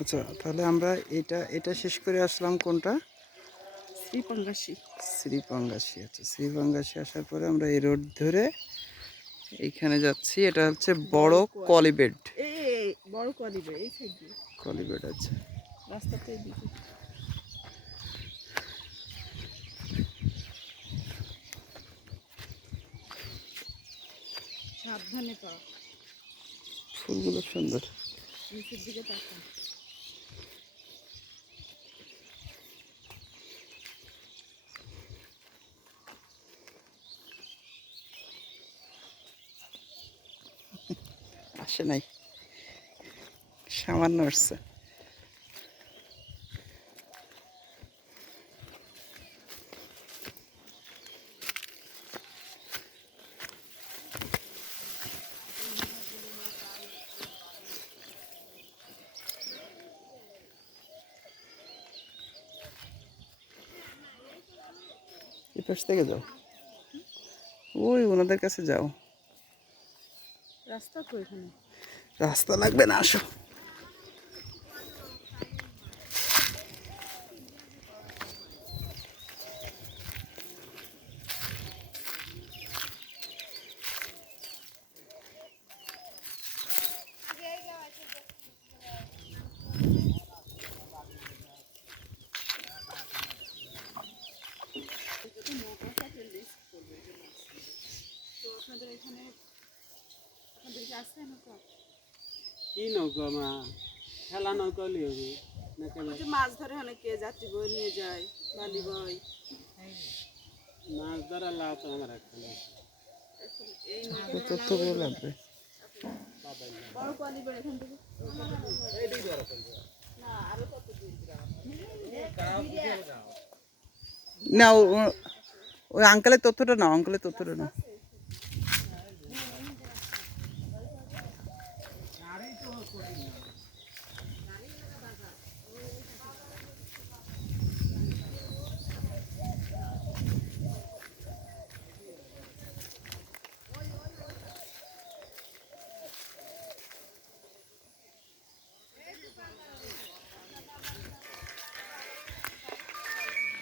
আচ্ছা, তাহলে আমরা এটা শেষ করে আসলাম কোনটা? শ্রীপঙ্গাসী। শ্রীপঙ্গাসী। আচ্ছা, শ্রীপঙ্গাসী আসার পরে আমরা এই রোড ধরে এইখানে যাচ্ছি। এটা হচ্ছে বড় কলিবেড। এই বড় কলিবেড এই সাইড দিয়ে। কলিবেড আছে রাস্তাতে এদিকে। সাবধানে পা। ফুলগুলো সুন্দর। নিচের দিকে তাকা। আসে নাই, সামান্য আসছে। এই পাশ থেকে যাও, ওই ওনাদের কাছে যাও। রাস্তা তো এখানে। রাস্তা লাগবে না, আসো। কি নৌকা মা? খেলা নৌকা হলে হবে না কেন? মাছ ধরে অনেকে যাত্রী বই নিয়ে যায়, বালি বই। মাছ ধরা লাভ তো আমার একটা না। তথ্যগুলো লাগবে। বড় কলিবেড এখান থেকে। না আরো কত দূর? না, ওই আঙ্কেলের তথ্যটা নাও, আঙ্কেলের তথ্যটা নাও।